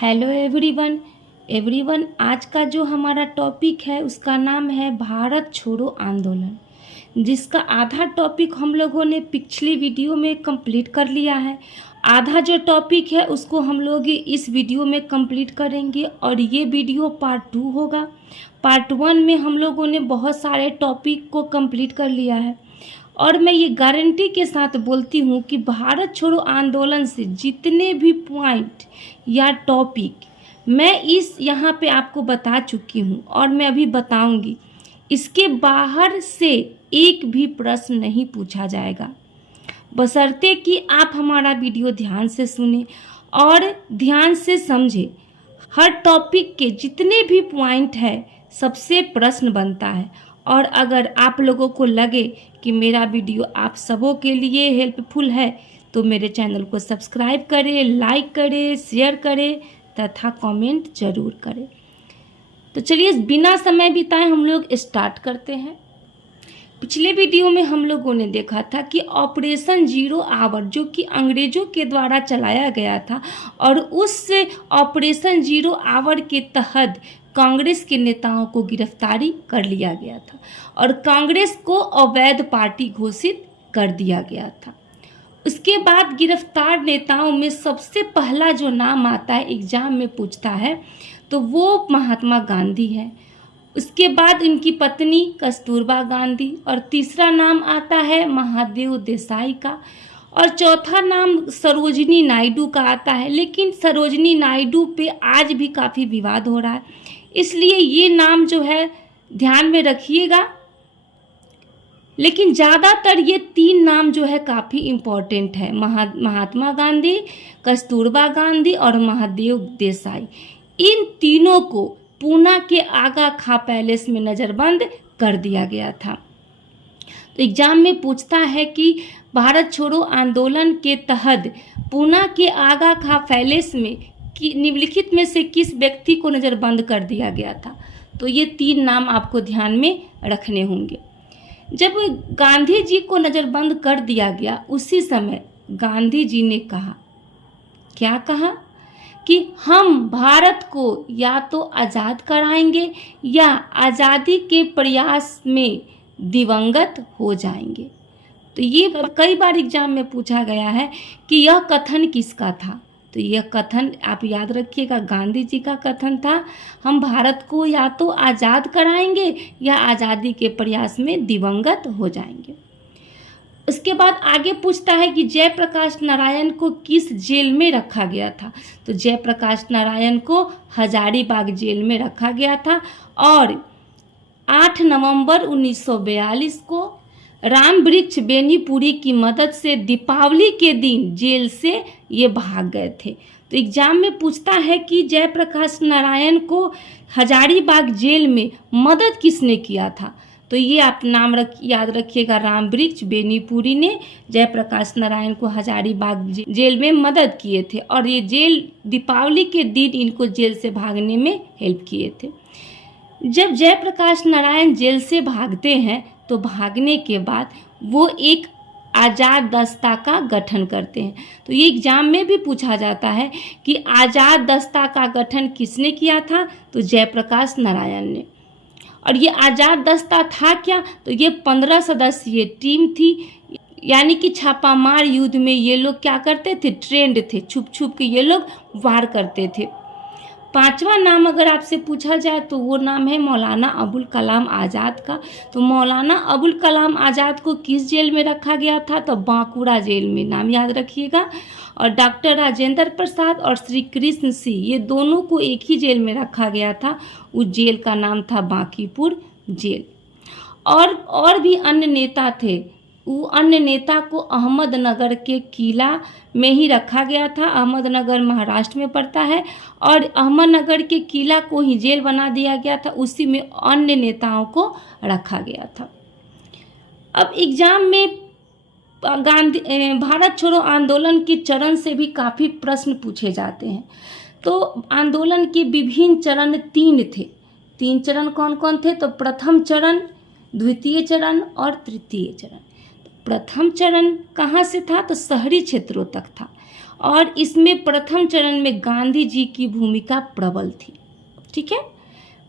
Hello everyone आज का जो हमारा टॉपिक है उसका नाम है भारत छोड़ो आंदोलन, जिसका आधा टॉपिक हम लोगों ने पिछली वीडियो में कंप्लीट कर लिया है। आधा जो टॉपिक है उसको हम लोग इस वीडियो में कंप्लीट करेंगे और ये वीडियो पार्ट 2 होगा। पार्ट 1 में हम लोगों ने बहुत सारे टॉपिक को कंप्लीट कर लिया है और मैं ये गारंटी के साथ बोलती हूँ कि भारत छोड़ो आंदोलन से जितने भी पॉइंट या टॉपिक मैं इस यहाँ पे आपको बता चुकी हूँ और मैं अभी बताऊँगी, इसके बाहर से एक भी प्रश्न नहीं पूछा जाएगा, बशर्ते कि आप हमारा वीडियो ध्यान से सुने और ध्यान से समझे। हर टॉपिक के जितने भी पॉइंट है सबसे प्रश्न बनता है और अगर आप लोगों को लगे कि मेरा वीडियो आप सबों के लिए हेल्पफुल है तो मेरे चैनल को सब्सक्राइब करें, लाइक करें, शेयर करें तथा कमेंट जरूर करें। तो चलिए बिना समय बिताए हम लोग स्टार्ट करते हैं। पिछले वीडियो में हम लोगों ने देखा था कि ऑपरेशन जीरो आवर जो कि अंग्रेजों के द्वारा चलाया गया था और उस ऑपरेशन जीरो आवर के तहत कांग्रेस के नेताओं को गिरफ्तारी कर लिया गया था और कांग्रेस को अवैध पार्टी घोषित कर दिया गया था। उसके बाद गिरफ्तार नेताओं में सबसे पहला जो नाम आता है, एग्जाम में पूछता है, तो वो महात्मा गांधी है। उसके बाद इनकी पत्नी कस्तूरबा गांधी और तीसरा नाम आता है महादेव देसाई का और चौथा नाम सरोजिनी नायडू का आता है। लेकिन सरोजिनी नायडू पे आज भी काफ़ी विवाद हो रहा है, इसलिए ये नाम जो है ध्यान में रखिएगा। लेकिन ज़्यादातर ये तीन नाम जो है काफ़ी इम्पोर्टेंट है, महात्मा गांधी, कस्तूरबा गांधी और महादेव देसाई। इन तीनों को पूना के आगा खां पैलेस में नज़रबंद कर दिया गया था। तो एग्जाम में पूछता है कि भारत छोड़ो आंदोलन के तहत पूना के आगा खां पैलेस में निम्नलिखित में से किस व्यक्ति को नज़रबंद कर दिया गया था। तो ये तीन नाम आपको ध्यान में रखने होंगे। जब गांधी जी को नज़रबंद कर दिया गया उसी समय गांधी जी ने कहा, क्या कहा कि हम भारत को या तो आज़ाद कराएंगे या आज़ादी के प्रयास में दिवंगत हो जाएंगे। तो ये कई बार एग्जाम में पूछा गया है कि यह कथन किसका था। तो यह कथन आप याद रखिएगा, गांधी जी का कथन था, हम भारत को या तो आज़ाद कराएंगे या आज़ादी के प्रयास में दिवंगत हो जाएंगे। उसके बाद आगे पूछता है कि जयप्रकाश नारायण को किस जेल में रखा गया था। तो जयप्रकाश नारायण को हजारीबाग जेल में रखा गया था और 8 नवंबर 1942 को राम वृक्ष बेनीपुरी की मदद से दीपावली के दिन जेल से ये भाग गए थे। तो एग्जाम में पूछता है कि जयप्रकाश नारायण को हजारीबाग जेल में मदद किसने किया था। तो ये आप नाम याद रखिएगा, राम वृक्ष बेनीपुरी ने जयप्रकाश नारायण को हजारीबाग जेल में मदद किए थे और ये जेल दीपावली के दिन इनको जेल से भागने में हेल्प किए थे। जब जयप्रकाश नारायण जेल से भागते हैं तो भागने के बाद वो एक आज़ाद दस्ता का गठन करते हैं। तो ये एग्जाम में भी पूछा जाता है कि आज़ाद दस्ता का गठन किसने किया था। तो जयप्रकाश नारायण ने। और ये आज़ाद दस्ता था क्या, तो ये 15 सदस्यीय टीम थी, यानी कि छापामार युद्ध में ये लोग क्या करते थे, ट्रेंड थे, छुप छुप के ये लोग वार करते थे। पांचवा नाम अगर आपसे पूछा जाए तो वो नाम है मौलाना अबुल कलाम आज़ाद का। तो मौलाना अबुल कलाम आज़ाद को किस जेल में रखा गया था, तो बांकुड़ा जेल में, नाम याद रखिएगा। और डॉक्टर राजेंद्र प्रसाद और श्री कृष्ण सिंह ये दोनों को एक ही जेल में रखा गया था, उस जेल का नाम था बांकीपुर जेल। और भी अन्य नेता थे, वो अन्य नेता को अहमदनगर के किला में ही रखा गया था। अहमदनगर महाराष्ट्र में पड़ता है और अहमदनगर के किला को ही जेल बना दिया गया था, उसी में अन्य नेताओं को रखा गया था। अब एग्जाम में भारत छोड़ो आंदोलन के चरण से भी काफ़ी प्रश्न पूछे जाते हैं। तो आंदोलन के विभिन्न चरण 3 थे। 3 चरण कौन कौन थे, तो प्रथम चरण, द्वितीय चरण और तृतीय चरण। प्रथम चरण कहाँ से था, तो शहरी क्षेत्रों तक था और इसमें प्रथम चरण में गांधी जी की भूमिका प्रबल थी। ठीक है,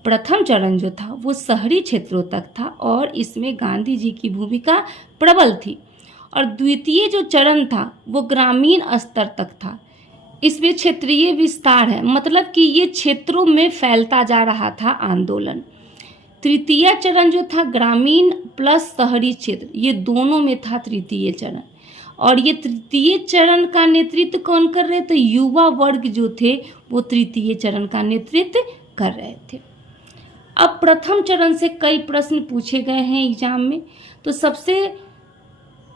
प्रथम चरण जो था वो शहरी क्षेत्रों तक था और इसमें गांधी जी की भूमिका प्रबल थी। और द्वितीय जो चरण था वो ग्रामीण स्तर तक था। इसमें क्षेत्रीय विस्तार है, मतलब कि ये क्षेत्रों में फैलता जा रहा था आंदोलन। तृतीय चरण जो था ग्रामीण प्लस शहरी क्षेत्र, ये दोनों में था तृतीय चरण। और ये तृतीय चरण का नेतृत्व कौन कर रहे थे? युवा वर्ग जो थे वो तृतीय चरण का नेतृत्व कर रहे थे। अब प्रथम चरण से कई प्रश्न पूछे गए हैं एग्जाम में। तो सबसे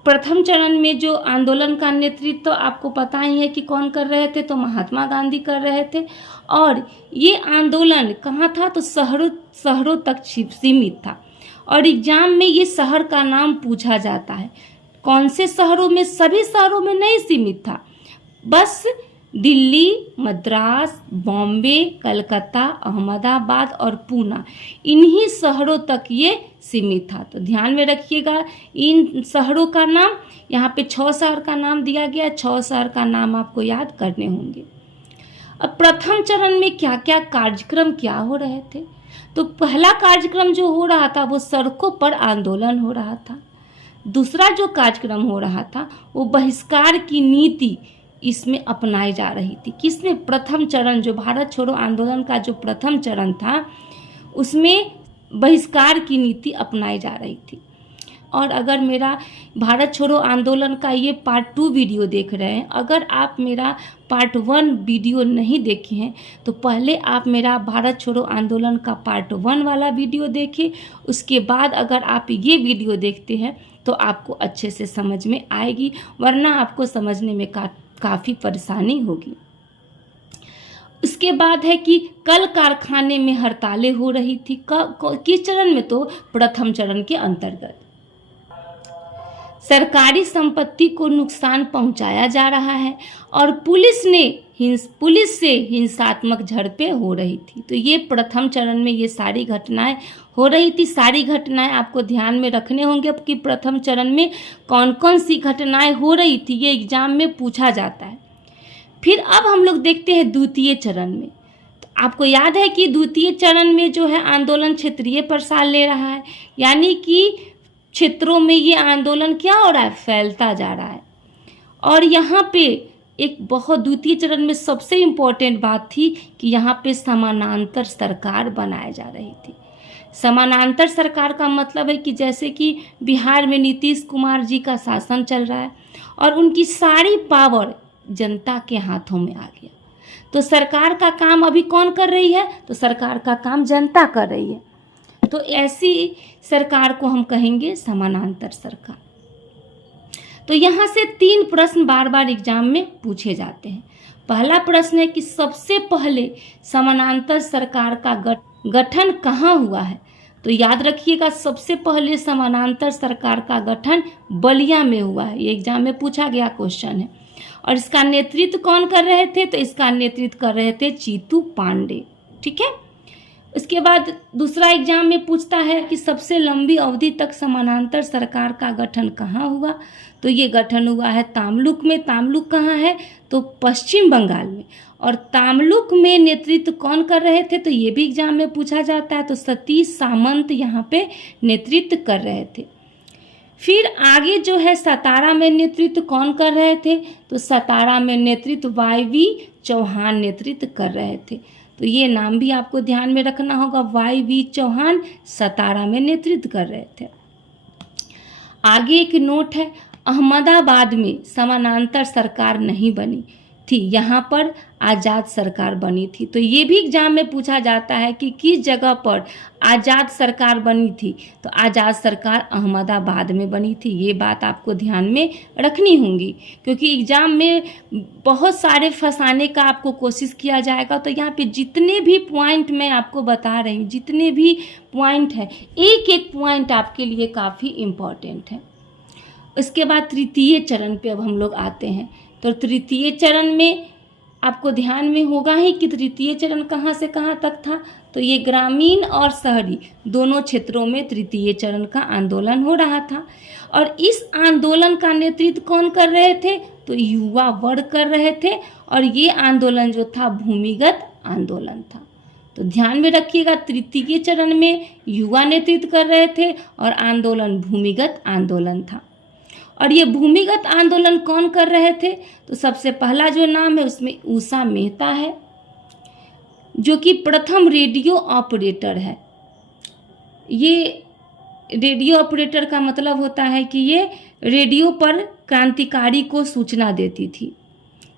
प्रथम चरण में जो आंदोलन का नेतृत्व तो आपको पता ही है कि कौन कर रहे थे, तो महात्मा गांधी कर रहे थे। और ये आंदोलन कहाँ था? तो शहरों तक सीमित था। और एग्जाम में ये शहर का नाम पूछा जाता है। कौन से शहरों में? सभी शहरों में नहीं सीमित था, बस दिल्ली, मद्रास, बॉम्बे, कलकत्ता, अहमदाबाद और पूना, इन्हीं शहरों तक ये सीमित था। तो ध्यान में रखिएगा इन शहरों का नाम। यहाँ पे 6 शहर का नाम दिया गया, 6 शहर का नाम आपको याद करने होंगे। अब प्रथम चरण में क्या क्या कार्यक्रम क्या हो रहे थे? तो पहला कार्यक्रम जो हो रहा था वो सड़कों पर आंदोलन हो रहा था। दूसरा जो कार्यक्रम हो रहा था वो बहिष्कार की नीति इसमें अपनाई जा रही थी। किसमें? प्रथम चरण जो भारत छोड़ो आंदोलन का जो प्रथम चरण था उसमें बहिष्कार की नीति अपनाई जा रही थी। और अगर मेरा भारत छोड़ो आंदोलन का ये पार्ट 2 वीडियो देख रहे हैं, अगर आप मेरा पार्ट 1 वीडियो नहीं देखे हैं तो पहले आप मेरा भारत छोड़ो आंदोलन का पार्ट 1 वाला वीडियो देखें। उसके बाद अगर आप ये वीडियो देखते हैं तो आपको अच्छे से समझ में आएगी, वरना आपको समझने में काफ़ी परेशानी होगी। इसके बाद है कि कल कारखाने में हड़तालें हो रही थी। किस चरण में? तो प्रथम चरण के अंतर्गत। सरकारी संपत्ति को नुकसान पहुंचाया जा रहा है और पुलिस से हिंसात्मक झड़पें हो रही थी। तो ये प्रथम चरण में ये सारी घटनाएं हो रही थी। सारी घटनाएं आपको ध्यान में रखने होंगे कि प्रथम चरण में कौन कौन सी घटनाएं हो रही थी, ये एग्जाम में पूछा जाता है। फिर अब हम लोग देखते हैं द्वितीय चरण में। तो आपको याद है कि द्वितीय चरण में जो है आंदोलन क्षेत्रीय प्रसार ले रहा है, यानी कि क्षेत्रों में ये आंदोलन क्या हो रहा है? फैलता जा रहा है। और यहाँ पे एक बहुत द्वितीय चरण में सबसे इम्पोर्टेंट बात थी कि यहाँ पे समानांतर सरकार बनाई जा रही थी। समानांतर सरकार का मतलब है कि जैसे कि बिहार में नीतीश कुमार जी का शासन चल रहा है और उनकी सारी पावर जनता के हाथों में आ गया। तो सरकार का काम अभी कौन कर रही है? तो सरकार का काम जनता कर रही है। तो ऐसी सरकार को हम कहेंगे समानांतर सरकार। तो यहाँ से 3 प्रश्न बार बार एग्जाम में पूछे जाते हैं। पहला प्रश्न है कि सबसे पहले समानांतर सरकार का गठन कहाँ हुआ है? तो याद रखिएगा सबसे पहले समानांतर सरकार का गठन बलिया में हुआ है। ये एग्जाम में पूछा गया क्वेश्चन है। और इसका नेतृत्व कौन कर रहे थे? तो इसका नेतृत्व कर रहे थे जीतू पांडे। ठीक है। उसके बाद दूसरा एग्जाम में पूछता है कि सबसे लंबी अवधि तक समानांतर सरकार का गठन कहाँ हुआ? तो ये गठन हुआ है तामलुक में। तामलुक कहाँ है? तो पश्चिम बंगाल में। और तामलुक में नेतृत्व कौन कर रहे थे? तो ये भी एग्जाम में पूछा जाता है। तो सतीश सामंत यहाँ पे नेतृत्व कर रहे थे। फिर आगे जो है सतारा में नेतृत्व कौन कर रहे थे? तो सतारा में नेतृत्व YV चौहान नेतृत्व कर रहे थे। तो ये नाम भी आपको ध्यान में रखना होगा। YV चौहान सतारा में नेतृत्व कर रहे थे। आगे एक नोट है, अहमदाबाद में समानांतर सरकार नहीं बनी थी, यहाँ पर आज़ाद सरकार बनी थी। तो ये भी एग्जाम में पूछा जाता है कि किस जगह पर आज़ाद सरकार बनी थी? तो आज़ाद सरकार अहमदाबाद में बनी थी। ये बात आपको ध्यान में रखनी होगी, क्योंकि एग्जाम में बहुत सारे फंसाने का आपको कोशिश किया जाएगा। तो यहाँ पे जितने भी पॉइंट मैं आपको बता रही हूँ, जितने भी पॉइंट है, एक एक पॉइंट आपके लिए काफ़ी इम्पॉर्टेंट है। उसके बाद तृतीय चरण पे अब हम लोग आते हैं। तो तृतीय चरण में आपको ध्यान में होगा ही कि तृतीय चरण कहाँ से कहाँ तक था। तो ये ग्रामीण और शहरी दोनों क्षेत्रों में तृतीय चरण का आंदोलन हो रहा था। और इस आंदोलन का नेतृत्व कौन कर रहे थे? तो युवा वर्ग कर रहे थे और ये आंदोलन जो था भूमिगत आंदोलन था। तो ध्यान में रखिएगा, तृतीय चरण में युवा नेतृत्व कर रहे थे और आंदोलन भूमिगत आंदोलन था। और ये भूमिगत आंदोलन कौन कर रहे थे? तो सबसे पहला जो नाम है उसमें उषा मेहता है, जो कि प्रथम रेडियो ऑपरेटर है। ये रेडियो ऑपरेटर का मतलब होता है कि ये रेडियो पर क्रांतिकारी को सूचना देती थी।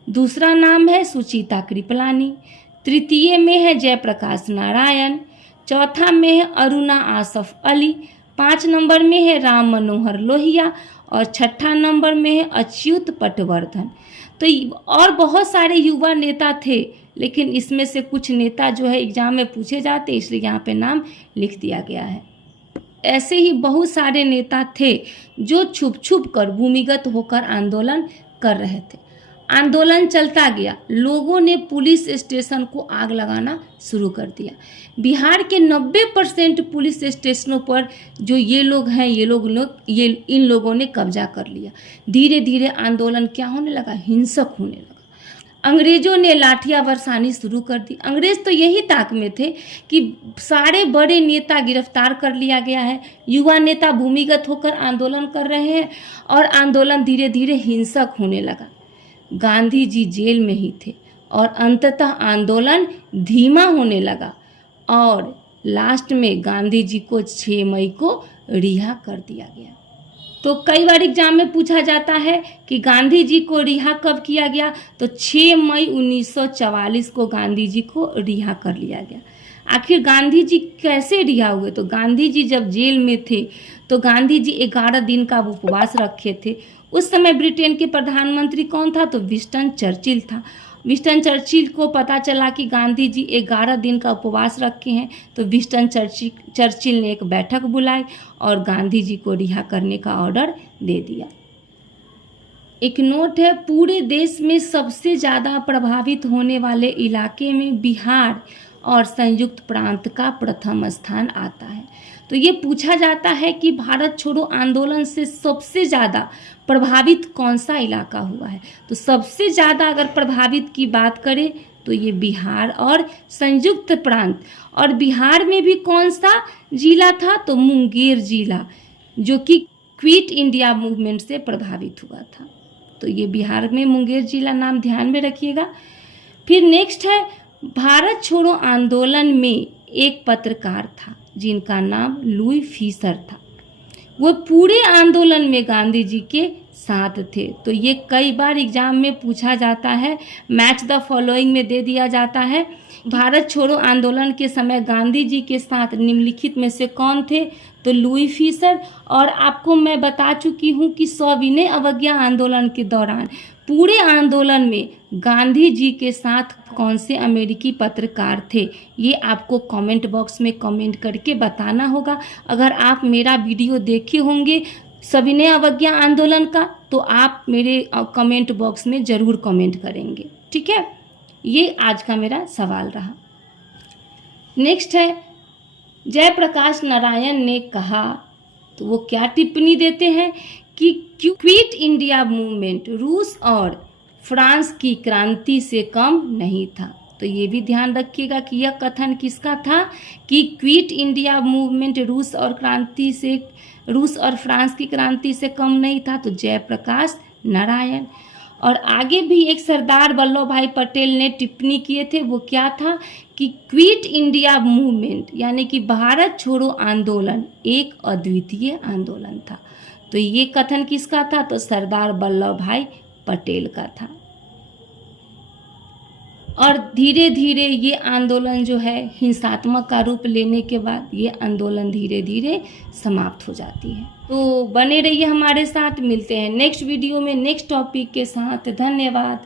दूसरा नाम है सुचिता कृपलानी, तृतीय में है जयप्रकाश नारायण, चौथा में है अरुणा आसफ अली, 5 नंबर में है राम मनोहर लोहिया और 6ठा नंबर में है अच्युत पटवर्धन। तो और बहुत सारे युवा नेता थे, लेकिन इसमें से कुछ नेता जो है एग्जाम में पूछे जाते, इसलिए यहाँ पे नाम लिख दिया गया है। ऐसे ही बहुत सारे नेता थे जो छुप छुप कर भूमिगत होकर आंदोलन कर रहे थे। आंदोलन चलता गया, लोगों ने पुलिस स्टेशन को आग लगाना शुरू कर दिया। बिहार के 90% पुलिस स्टेशनों पर जो ये लोग हैं, इन लोगों ने कब्जा कर लिया। धीरे धीरे आंदोलन क्या होने लगा? हिंसक होने लगा। अंग्रेजों ने लाठियां बरसानी शुरू कर दी। अंग्रेज तो यही ताक में थे कि सारे बड़े नेता गिरफ्तार कर लिया गया है, युवा नेता भूमिगत होकर आंदोलन कर रहे हैं और आंदोलन धीरे धीरे हिंसक होने लगा। गांधी जी जेल में ही थे और अंततः आंदोलन धीमा होने लगा और लास्ट में गांधी जी को 6 मई को रिहा कर दिया गया। तो कई बार एग्जाम में पूछा जाता है कि गांधी जी को रिहा कब किया गया? तो 6 मई 1944 को गांधी जी को रिहा कर लिया गया। आखिर गांधी जी कैसे रिहा हुए? तो गांधी जी जब जेल में थे तो गांधी जी 11 दिन का उपवास रखे थे। उस समय ब्रिटेन के प्रधानमंत्री कौन था? तो विंस्टन चर्चिल था। विंस्टन चर्चिल को पता चला कि गांधी जी 11 दिन का उपवास रखे हैं, तो विंस्टन चर्चिल ने एक बैठक बुलाई और गांधी जी को रिहा करने का ऑर्डर दे दिया। एक नोट है, पूरे देश में सबसे ज़्यादा प्रभावित होने वाले इलाके में बिहार और संयुक्त प्रांत का प्रथम स्थान आता है। तो ये पूछा जाता है कि भारत छोड़ो आंदोलन से सबसे ज़्यादा प्रभावित कौन सा इलाका हुआ है? तो सबसे ज़्यादा अगर प्रभावित की बात करें तो ये बिहार और संयुक्त प्रांत। और बिहार में भी कौन सा जिला था? तो मुंगेर जिला, जो कि क्विट इंडिया मूवमेंट से प्रभावित हुआ था। तो ये बिहार में मुंगेर जिला, नाम ध्यान में रखिएगा। फिर नेक्स्ट है, भारत छोड़ो आंदोलन में एक पत्रकार था जिनका नाम लुई फीसर था। वो पूरे आंदोलन में गांधी जी के साथ थे। तो ये कई बार एग्जाम में पूछा जाता है, मैच द फॉलोइंग में दे दिया जाता है। भारत छोड़ो आंदोलन के समय गांधी जी के साथ निम्नलिखित में से कौन थे? तो लुई फीसर। और आपको मैं बता चुकी हूँ कि सविनय अवज्ञा आंदोलन के दौरान पूरे आंदोलन में गांधी जी के साथ कौन से अमेरिकी पत्रकार थे, ये आपको कमेंट बॉक्स में कमेंट करके बताना होगा। अगर आप मेरा वीडियो देखे होंगे सविनय अवज्ञा आंदोलन का, तो आप मेरे कमेंट बॉक्स में ज़रूर कमेंट करेंगे, ठीक है। ये आज का मेरा सवाल रहा। नेक्स्ट है, जयप्रकाश नारायण ने कहा, तो वो क्या टिप्पणी देते हैं कि क्विट इंडिया मूवमेंट रूस और फ्रांस की क्रांति से कम नहीं था। तो ये भी ध्यान रखिएगा कि यह कथन किसका था कि क्विट इंडिया मूवमेंट रूस और फ्रांस की क्रांति से कम नहीं था। तो जयप्रकाश नारायण। और आगे भी एक सरदार वल्लभ भाई पटेल ने टिप्पणी किए थे, वो क्या था कि क्विट इंडिया मूवमेंट यानी कि भारत छोड़ो आंदोलन एक अद्वितीय आंदोलन था। तो ये कथन किसका था? तो सरदार वल्लभ भाई पटेल का था। और धीरे धीरे ये आंदोलन जो है हिंसात्मक का रूप लेने के बाद ये आंदोलन धीरे धीरे समाप्त हो जाती है। तो बने रहिए हमारे साथ, मिलते हैं नेक्स्ट वीडियो में नेक्स्ट टॉपिक के साथ। धन्यवाद।